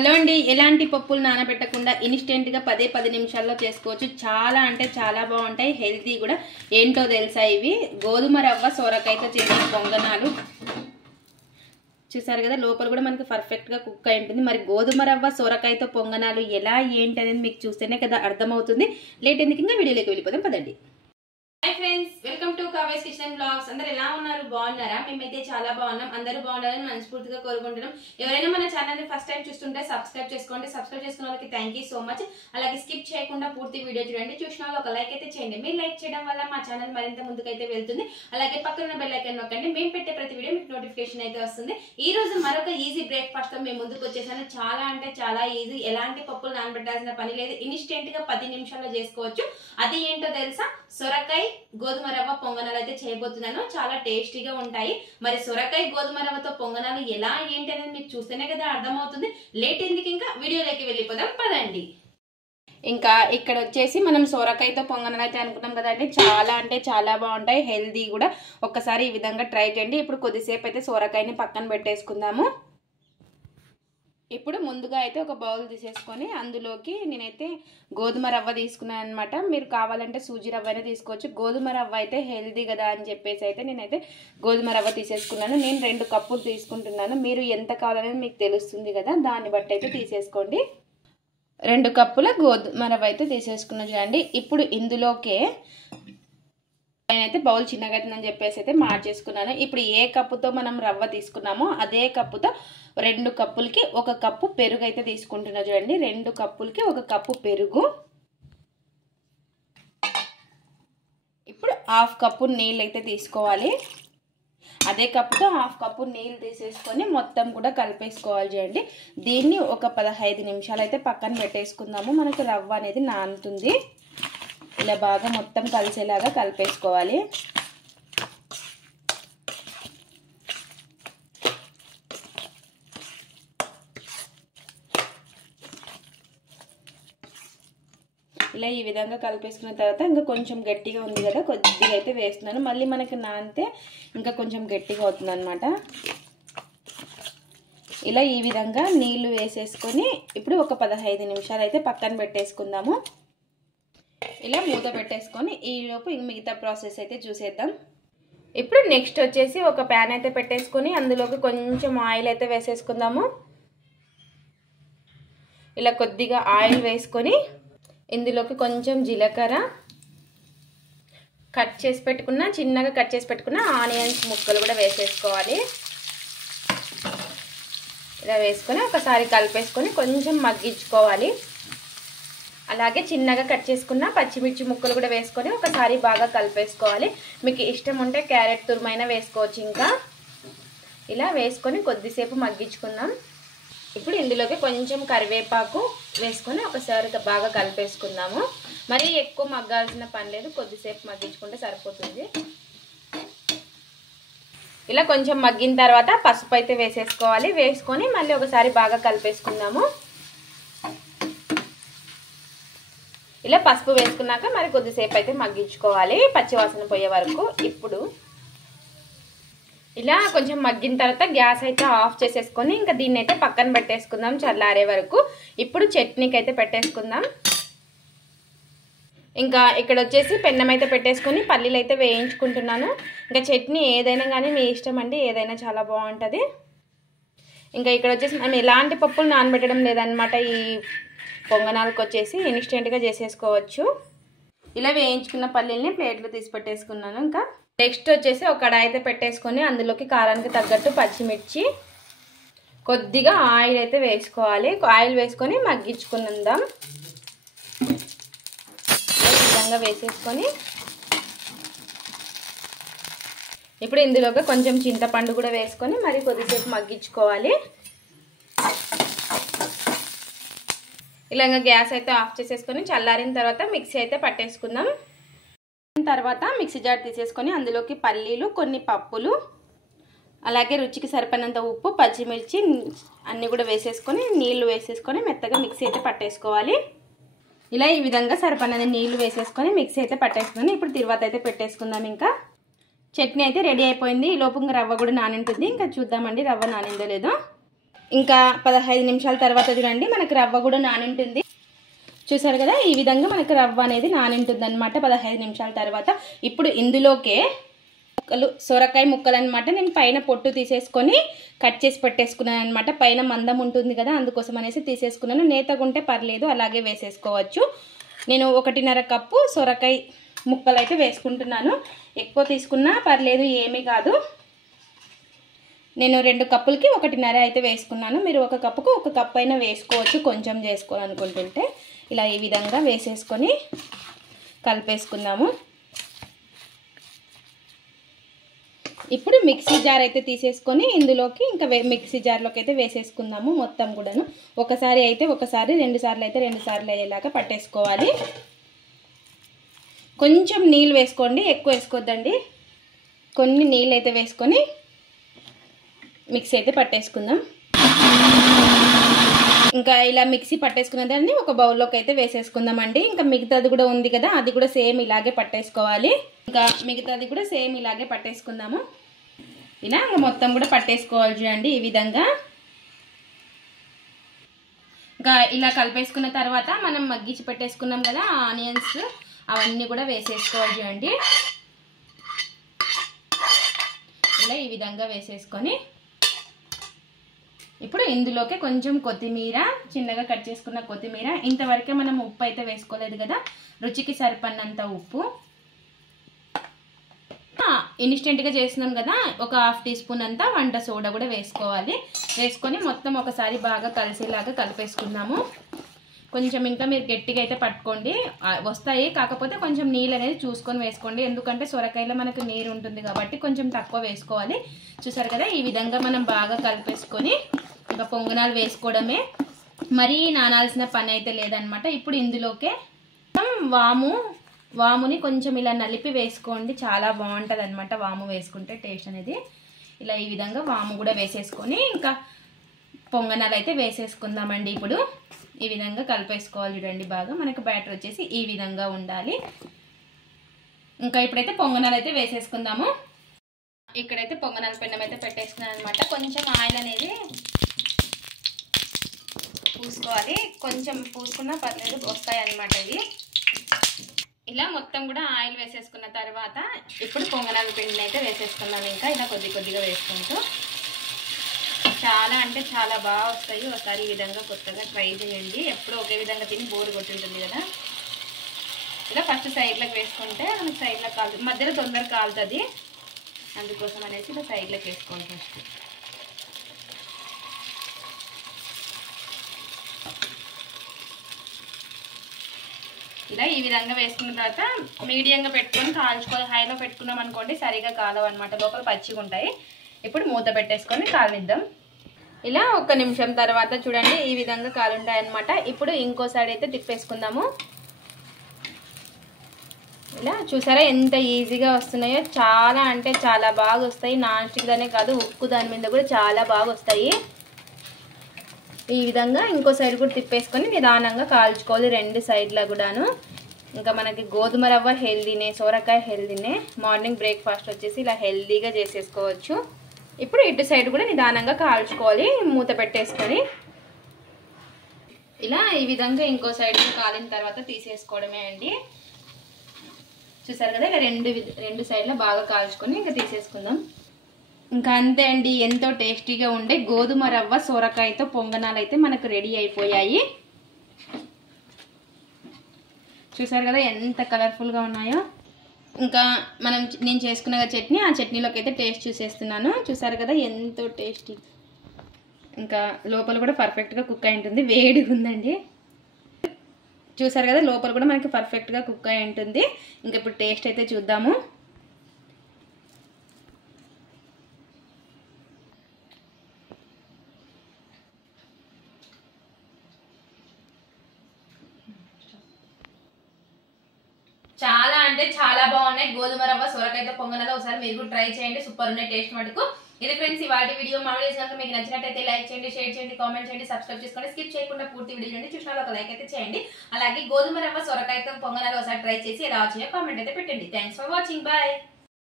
Hello అండి, ఎలాంటి పప్పులు నానబెట్టకుండా ఇన్స్టెంట్గా 10 నిమిషాల్లో చేసుకోవచ్చు. చాలా అంటే చాలా బాగుంటాయి, హెల్తీ కూడా. ఏంటో తెలుసా, ఇవి గోధుమ రవ్వ సొరకాయతో చేసే పొంగనాలు. చూసారు కదా, లోపల కూడా మనకి పర్ఫెక్ట్గా కుక్ అయి ఉంటుంది. మరి గోధుమ రవ్వ సొరకాయతో పొంగనాలు ఎలా ఏంటి అనేది మీకు చూస్తేనే కదా అర్థమవుతుంది. లేట్ ఎందుకు, ఇంకా వీడియోలోకి వెళ్ళిపోదాం పదండి. Hi friends, welcome to Kavya's kitchen blogs. అందరు ఎలా ఉన్నారు? బాగున్నారా? మేమైతే చాలా బాగున్నాం. అందరూ బాగుండాలని మనస్ఫూర్తిగా కోరుకుంటున్నాం. ఎవరైనా మన ఛానల్ ని ఫస్ట్ టైం చూస్తుంటే సబ్స్క్రైబ్ చేసుకోండి. సబ్స్క్రైబ్ చేసుకున్న వాళ్ళకి థ్యాంక్ యూ సో మచ్. అలాగే స్కిప్ చేయకుండా పూర్తి వీడియో చూడండి. చూసిన వాళ్ళు ఒక లైక్ అయితే చేయండి. మీరు లైక్ చేయడం వల్ల మా ఛానల్ మరింత ముందుకైతే వెళ్తుంది. అలాగే పక్కన బెల్ ఐకాన్ నొక్కండి. మేము పెట్టే ప్రతి వీడియో మీకు నోటిఫికేషన్ అయితే వస్తుంది. ఈ రోజు మరొక ఈజీ బ్రేక్ఫాస్ట్ తో మేము ముందుకు వచ్చేసాను. చాలా అంటే చాలా ఈజీ, ఎలాంటి పప్పులు నానబెట్టాల్సిన పని లేదు. ఇన్స్టెంట్ గా 10 నిమిషాల్లో చేసుకోవచ్చు. అది ఏంటో తెలుసా? సొరకాయ గోధుమ రవ్వ పొంగనాలు అయితే చేయబోతున్నాను. చాలా టేస్టీగా ఉంటాయి. మరి సొరకాయ గోధుమ రవ్వతో పొంగనాలు ఎలా ఏంటి అనేది మీకు చూస్తేనే కదా అర్థమవుతుంది. లేట్ ఎందుకు, ఇంకా వీడియోలోకి వెళ్ళిపోదాం పదండి. ఇంకా ఇక్కడ వచ్చేసి మనం సొరకాయతో పొంగనాలు అయితే అనుకున్నాం కదండి. చాలా అంటే చాలా బాగుంటాయి, హెల్దీ కూడా. ఒక్కసారి ఈ విధంగా ట్రై చేయండి. ఇప్పుడు కొద్దిసేపు అయితే సొరకాయని పక్కన పెట్టేసుకుందాము. ఇప్పుడు ముందుగా అయితే ఒక బౌల్ తీసేసుకొని అందులోకి నేనైతే గోధుమ రవ్వ తీసుకున్నాను అనమాట. మీరు కావాలంటే సూజీ రవ్వ అయినా తీసుకోవచ్చు. గోధుమ రవ్వ అయితే హెల్దీ కదా అని చెప్పేసి అయితే నేనైతే గోధుమ రవ్వ తీసేసుకున్నాను. నేను 2 కప్పులు తీసుకుంటున్నాను. మీరు ఎంత కావాలనేది మీకు తెలుస్తుంది కదా, దాన్ని బట్టి అయితే తీసేసుకోండి. 2 కప్పుల గోధుమ రవ్వ అయితే తీసేసుకున్నా చూడండి. ఇప్పుడు ఇందులోకే నేనైతే బౌల్ చిన్నగా అవుతుందని చెప్పేసి అయితే మార్చేసుకున్నాను. ఇప్పుడు ఏ కప్పుతో మనం రవ్వ తీసుకున్నామో అదే కప్పుతో 2 కప్పులకి 1 కప్పు పెరుగు అయితే తీసుకుంటున్నా చూడండి. 2 కప్పులకి 1 కప్పు పెరుగు. ఇప్పుడు 1/2 కప్పు నీళ్ళు అయితే తీసుకోవాలి. అదే కప్పుతో 1/2 కప్పు నీళ్ళు తీసేసుకొని మొత్తం కూడా కలిపేసుకోవాలి చూడండి. దీన్ని ఒక 15 నిమిషాలు అయితే పక్కన పెట్టేసుకుందాము. మనకి రవ్వ అనేది నానుతుంది. ఇలా బాగా మొత్తం కలిసేలాగా కలిపేసుకోవాలి. ఇలా ఈ విధంగా కలిపేసుకున్న తర్వాత ఇంకా కొంచెం గట్టిగా ఉంది కదా, కొద్దిగా అయితే వేస్తున్నాను. మళ్ళీ మనకి నానితే ఇంకా కొంచెం గట్టిగా అవుతుంది అనమాట. ఇలా ఈ విధంగా నీళ్లు వేసేసుకొని ఇప్పుడు ఒక 15 నిమిషాలు అయితే పక్కన పెట్టేసుకుందాము. ఇలా మూత పెట్టేసుకొని ఈలోపు మిగతా ప్రాసెస్ అయితే చూసేద్దాం. ఇప్పుడు నెక్స్ట్ వచ్చేసి ఒక ప్యాన్ అయితే పెట్టేసుకొని అందులోకి కొంచెం ఆయిల్ అయితే వేసేసుకుందాము. ఇలా కొద్దిగా ఆయిల్ వేసుకొని ఇందులోకి కొంచెం జీలకర్ర, చిన్నగా కట్ చేసి పెట్టుకున్న ఆనియన్స్ ముక్కలు కూడా వేసేసుకోవాలి. ఇలా వేసుకొని ఒకసారి కలిపేసుకొని కొంచెం మగ్గించుకోవాలి. అలాగే చిన్నగా కట్ చేసుకున్న పచ్చిమిర్చి ముక్కలు కూడా వేసుకొని ఒకసారి బాగా కలిపేసుకోవాలి. మీకు ఇష్టం ఉంటే క్యారెట్ తురుమైనా వేసుకోవచ్చు. ఇంకా ఇలా వేసుకొని కొద్దిసేపు మగ్గించుకుందాం. ఇప్పుడు ఇందులోకి కొంచెం కరివేపాకు వేసుకొని ఒకసారి బాగా కలిపేసుకుందాము. మరి ఎక్కువ మగ్గాల్సిన పని లేదు, కొద్దిసేపు మగ్గించుకుంటే సరిపోతుంది. ఇలా కొంచెం మగ్గిన తర్వాత పసుపు అయితే వేసేసుకోవాలి. వేసుకొని మళ్ళీ ఒకసారి బాగా కలిపేసుకుందాము. ఇలా పసుపు వేసుకున్నాక మరి కొద్దిసేపు అయితే మగ్గించుకోవాలి, పచ్చివాసన పోయే వరకు. ఇప్పుడు ఇలా కొంచెం మగ్గిన తర్వాత గ్యాస్ అయితే ఆఫ్ చేసేసుకొని ఇంకా దీన్ని అయితే పక్కన పెట్టేసుకుందాం చల్లారే వరకు. ఇప్పుడు చట్నీకి అయితే పెట్టేసుకుందాం. ఇంకా ఇక్కడ వచ్చేసి పెన్నం అయితే పెట్టేసుకొని పల్లీలు అయితే వేయించుకుంటున్నాను. ఇంకా చట్నీ ఏదైనా కానీ మీ ఇష్టం అండి, ఏదైనా చాలా బాగుంటుంది. ఇంకా ఇక్కడ వచ్చేసి మనం ఎలాంటి పప్పులు నానబెట్టడం లేదనమాట. ఈ పొంగనాలకు వచ్చేసి ఇన్స్టెంట్గా చేసేసుకోవచ్చు. ఇలా వేయించుకున్న పల్లీల్ని ప్లేట్లో తీసి పెట్టేసుకున్నాను. ఇంకా నెక్స్ట్ వచ్చేసి ఒక కడాయి అయితే పెట్టేసుకొని అందులోకి కారానికి తగ్గట్టు పచ్చిమిర్చి, కొద్దిగా ఆయిల్ అయితే వేసుకోవాలి. ఆయిల్ వేసుకొని మగ్గించుకుందాం. ఈ విధంగా వేసేసుకొని ఇప్పుడు ఇందులోకి కొంచెం చింతపండు కూడా వేసుకొని మరి కొద్దిసేపు మగ్గించుకోవాలి. ఇలాగ గ్యాస్ అయితే ఆఫ్ చేసేసుకొని చల్లారిన తర్వాత మిక్సీ అయితే పట్టేసుకుందాం. తర్వాత మిక్సీ జార్ తీసేసుకొని అందులోకి పల్లీలు, కొన్ని పప్పులు, అలాగే రుచికి సరిపడినంత ఉప్పు, పచ్చిమిర్చి అన్నీ కూడా వేసేసుకొని నీళ్లు వేసేసుకొని మెత్తగా మిక్సీ అయితే పట్టేసుకోవాలి. ఇలా ఈ విధంగా సరిపడిన నీళ్లు వేసేసుకొని మిక్సీ అయితే పట్టేసుకొని ఇప్పుడు తిరువాత అయితే పెట్టేసుకుందాం. ఇంకా చట్నీ అయితే రెడీ అయిపోయింది. ఈ లోపు రవ్వ కూడా నానింటుంది. ఇంకా చూద్దామండి రవ్వ నానిందో లేదో. ఇంకా 15 నిమిషాల తర్వాత చూడండి మనకు రవ్వ కూడా నానింటుంది. చూసారు కదా, ఈ విధంగా మనకు రవ్వ అనేది నానింటుంది అనమాట 15 నిమిషాల తర్వాత. ఇప్పుడు ఇందులోకే సొరకాయ ముక్కలు అనమాట నేను పైన పొట్టు తీసేసుకొని కట్ చేసి పెట్టేసుకున్నాను అనమాట. పైన మందం ఉంటుంది కదా, అందుకోసం అనేసి తీసేసుకున్నాను. నేతగుంటే పర్లేదు, అలాగే వేసేసుకోవచ్చు. నేను 1.5 కప్పు సొరకాయ ముక్కలు అయితే వేసుకుంటున్నాను. ఎక్కువ తీసుకున్నా పర్లేదు, ఏమీ కాదు. నేను 2 కప్పులకి 1.5 అయితే వేసుకున్నాను. మీరు 1 కప్పుకు 1 కప్పు అయినా వేసుకోవచ్చు, కొంచెం చేసుకోవాలనుకుంటుంటే. ఇలా ఈ విధంగా వేసేసుకొని కలిపేసుకుందాము. ఇప్పుడు మిక్సీ జార్ అయితే తీసేసుకొని ఇందులోకి ఇంకా మిక్సీ జార్లోకి అయితే వేసేసుకుందాము మొత్తం కూడాను. ఒకసారి అయితే ఒకసారి, 2 సార్లు అయితే 2 సార్లు అయ్యేలాగా పట్టేసుకోవాలి. కొంచెం నీళ్ళు వేసుకోండి, ఎక్కువ వేసుకోవద్దండి. కొన్ని నీళ్ళు అయితే వేసుకొని మిక్సీ అయితే పట్టేసుకుందాం. ఇంకా ఇలా మిక్సీ పట్టేసుకున్న దాన్ని ఒక బౌల్లోకి అయితే వేసేసుకుందామండి. ఇంకా మిగతాది కూడా ఉంది కదా, అది కూడా సేమ్ ఇలాగే పట్టేసుకోవాలి. ఇంకా మిగతాది కూడా సేమ్ ఇలాగే పట్టేసుకుందాము. ఇలా మొత్తం కూడా పట్టేసుకోవాలి చూడండి ఈ విధంగా. ఇంకా ఇలా కలిపేసుకున్న తర్వాత మనం మగ్గించి పెట్టేసుకున్నాం కదా ఆనియన్స్, అవన్నీ కూడా వేసేసుకోవాలి చూడండి. ఇలా ఈ విధంగా వేసేసుకొని ఇప్పుడు ఇందులోకి కొంచెం కొత్తిమీర, చిన్నగా కట్ చేసుకున్న కొత్తిమీర. ఇంతవరకే మనం ఉప్పు అయితే వేసుకోలేదు కదా, రుచికి సరిపడినంత ఉప్పు. ఇన్స్టెంట్గా చేస్తున్నాం కదా, ఒక 1/2 టీ స్పూన్ అంతా వంట సోడా కూడా వేసుకోవాలి. వేసుకొని మొత్తం ఒకసారి బాగా కలిసేలాగా కలిపేసుకుందాము. కొంచెం ఇంకా మీరు గట్టిగా అయితే పట్టుకోండి, వస్తాయి. కాకపోతే కొంచెం నీళ్ళు అనేది చూసుకొని వేసుకోండి, ఎందుకంటే సొరకాయలో మనకు నీరు ఉంటుంది కాబట్టి కొంచెం తక్కువ వేసుకోవాలి. చూసారు కదా, ఈ విధంగా మనం బాగా కలిపేసుకొని ఇంకా పొంగనాలు వేసుకోవడమే, మరీ నానాల్సిన పని అయితే లేదనమాట. ఇప్పుడు ఇందులోకే వాముని కొంచెం ఇలా నలిపి వేసుకోండి, చాలా బాగుంటుంది అనమాట వాము వేసుకుంటే టేస్ట్ అనేది. ఇలా ఈ విధంగా వాము కూడా వేసేసుకొని ఇంకా పొంగనాలు అయితే వేసేసుకుందామండి. ఇప్పుడు ఈ విధంగా కలిపేసుకోవాలి చూడండి బాగా. మనకు బ్యాటర్ వచ్చేసి ఈ విధంగా ఉండాలి. ఇంకా ఇప్పుడైతే పొంగనాలు అయితే వేసేసుకుందాము. ఇక్కడైతే పొంగనాల పెన్నం అయితే పెట్టేసుకున్నాను అనమాట. కొంచెం ఆయిల్ అనేది పూసుకోవాలి, కొంచెం పూసుకున్నా పర్లేదు, వస్తాయి అన్నమాట ఇవి. ఇలా మొత్తం కూడా ఆయిల్ వేసేసుకున్న తర్వాత ఇప్పుడు పొంగనాల పిండిని అయితే వేసేసుకున్నాను. ఇంకా ఇలా కొద్ది కొద్దిగా వేసుకుంటూ చాలా అంటే చాలా బాగా వస్తాయి. ఒకసారి ఈ విధంగా కొత్తగా ట్రై చేయండి. ఎప్పుడు ఒకే విధంగా తిని బోర్ కొట్టుంటుంది కదా. ఇలా ఫస్ట్ సైడ్లోకి వేసుకుంటే మనకి సైడ్లో కాలుతుంది, మధ్యలో తొందరగా కాలుతుంది, అందుకోసం అనేసి ఇలా సైడ్లోకి వేసుకోండి ఫస్ట్. ఇలా ఈ విధంగా వేసుకున్న తర్వాత మీడియంగా పెట్టుకొని కాల్చుకొని, హైలో పెట్టుకున్నాం అనుకోండి సరిగా కాలవు అనమాట, లోపల పచ్చిగా ఉంటాయి. ఇప్పుడు మూత పెట్టేసుకొని కాలనిద్దాం. ఇలా 1 నిమిషం తర్వాత చూడండి ఈ విధంగా కాలుంటాయి అనమాట. ఇప్పుడు ఇంకో సైడ్ అయితే తిప్పేసుకుందాము. ఇలా చూసారా ఎంత ఈజీగా వస్తున్నాయో, చాలా అంటే చాలా బాగా వస్తాయి. నాన్ స్టిక్ దానే కాదు, ఉక్కు దాని మీద కూడా చాలా బాగా వస్తాయి. ఈ విధంగా ఇంకో సైడ్ కూడా తిప్పేసుకొని నిదానంగా కాల్చుకోవాలి 2 సైడ్ల కూడాను. ఇంకా మనకి గోధుమ రవ్వ హెల్దీనే, సొరకాయ హెల్దీనే. మార్నింగ్ బ్రేక్ఫాస్ట్ వచ్చేసి ఇలా హెల్దీగా చేసేసుకోవచ్చు. ఇప్పుడు ఇటు సైడ్ కూడా నిదానంగా కాల్చుకోవాలి మూత పెట్టేసుకొని. ఇలా ఈ విధంగా ఇంకో సైడ్ కాలిన తర్వాత తీసేసుకోవడమే అండి. చూసారు కదా, ఇలా రెండు సైడ్లో బాగా కాల్చుకొని ఇంకా తీసేసుకుందాం. ఇంకా అంతే అండి, ఎంతో టేస్టీగా ఉండే గోధుమ రవ్వ సొరకాయతో పొంగనాలు అయితే మనకు రెడీ అయిపోయాయి. చూసారు కదా ఎంత కలర్ఫుల్గా ఉన్నాయో. ఇంకా నేను చేసుకున్న చట్నీ, ఆ చట్నీలోకి అయితే టేస్ట్ చూసేస్తున్నాను. చూసారు కదా ఎంతో టేస్టీ. ఇంకా లోపల కూడా పర్ఫెక్ట్గా కుక్ అయి ఉంటుంది, వేడిగా ఉందండి. చూసారు కదా లోపల కూడా మనకి పర్ఫెక్ట్గా కుక్ అయి ఉంటుంది. ఇంకా ఇప్పుడు టేస్ట్ అయితే చూద్దాము. చాలా అంటే చాలా బాగున్నాయి గోధుమ రవ్వ సొరకాయతో పొంగనాలు. ఒకసారి మీరు కూడా ట్రై చేయండి, సూపర్ ఉన్నాయి టేస్ట్ మటుకు. ఇది ఫ్రెండ్స్ ఇవాళ వీడియో. మా వీడియోస్ కనుక మీకు నచ్చినట్టయితే లైక్ చేయండి, షేర్ చేయండి, కామెంట్ చేయండి, సబ్స్క్రైబ్ చేసుకోండి. స్కిప్ చేయకుండా పూర్తి వీడియో చూడండి. చూసిన ఒక లైక్ అయితే చేయండి. అలాగే గోధుమ రవ్వ సొరకాయతో పొంగనాలు ఒకసారి ట్రై చేసి ఎలా వచ్చాయో కామెంట్ అయితే పెట్టండి. Thanks for watching, bye.